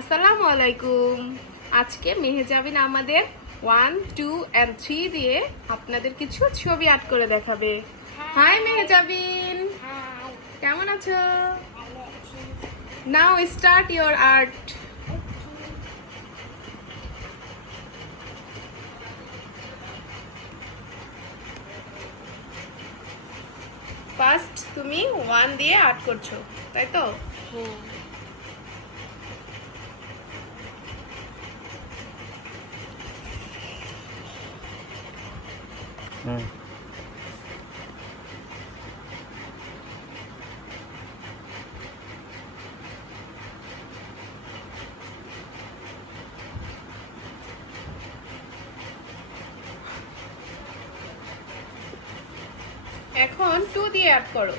আসসালামু আলাইকুম। আজকে মেহেজাবিন আমাদের 1, 2 and 3 দিয়ে আপনাদের কিছু ছবি আর্ট করে দেখাবে। Hi Mehjabin, Hi. কেমন আছো? ভালো আছি। Now start your art. First তুমি 1 দিয়ে আর্ট করছো, তাই তো? হ্যাঁ। এখন 2 দিয়ে আর্ট করো।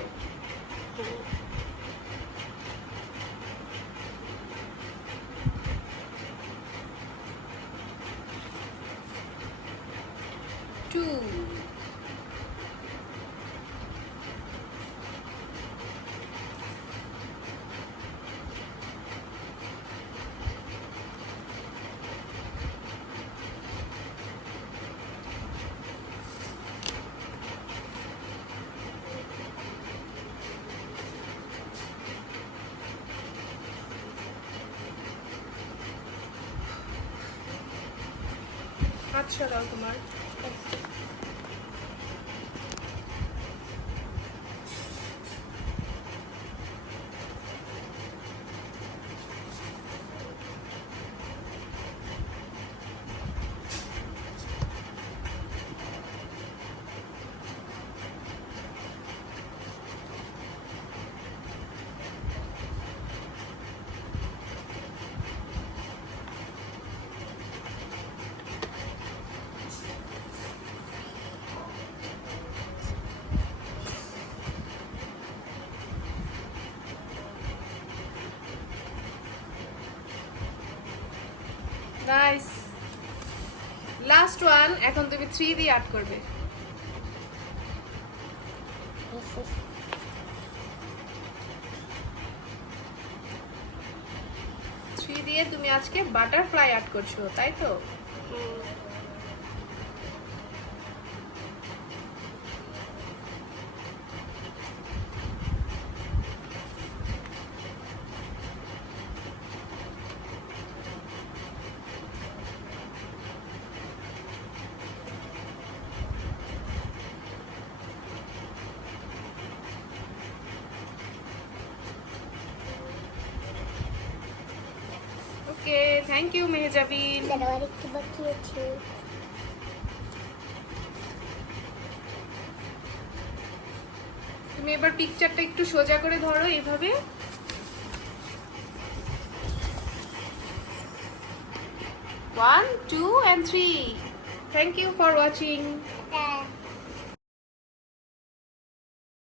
টু। আচ্ছা দাও তোমার। নাইস। লাস্ট ওয়ান, এখন তুমি 3 দিয়ে আর্ট করবে। 3 দিয়ে তুমি আজকে বাটারফ্লাই আর্ট করছো, তাই তো? ওকে, থ্যাংক ইউ মেহেজাবিন। দাঁড়াও, আরেকটু বাকি আছে। তুমি এবার পিকচারটা একটু সোজা করে ধরো এইভাবে। 1, 2 and 3. Thank you for watching. Tata.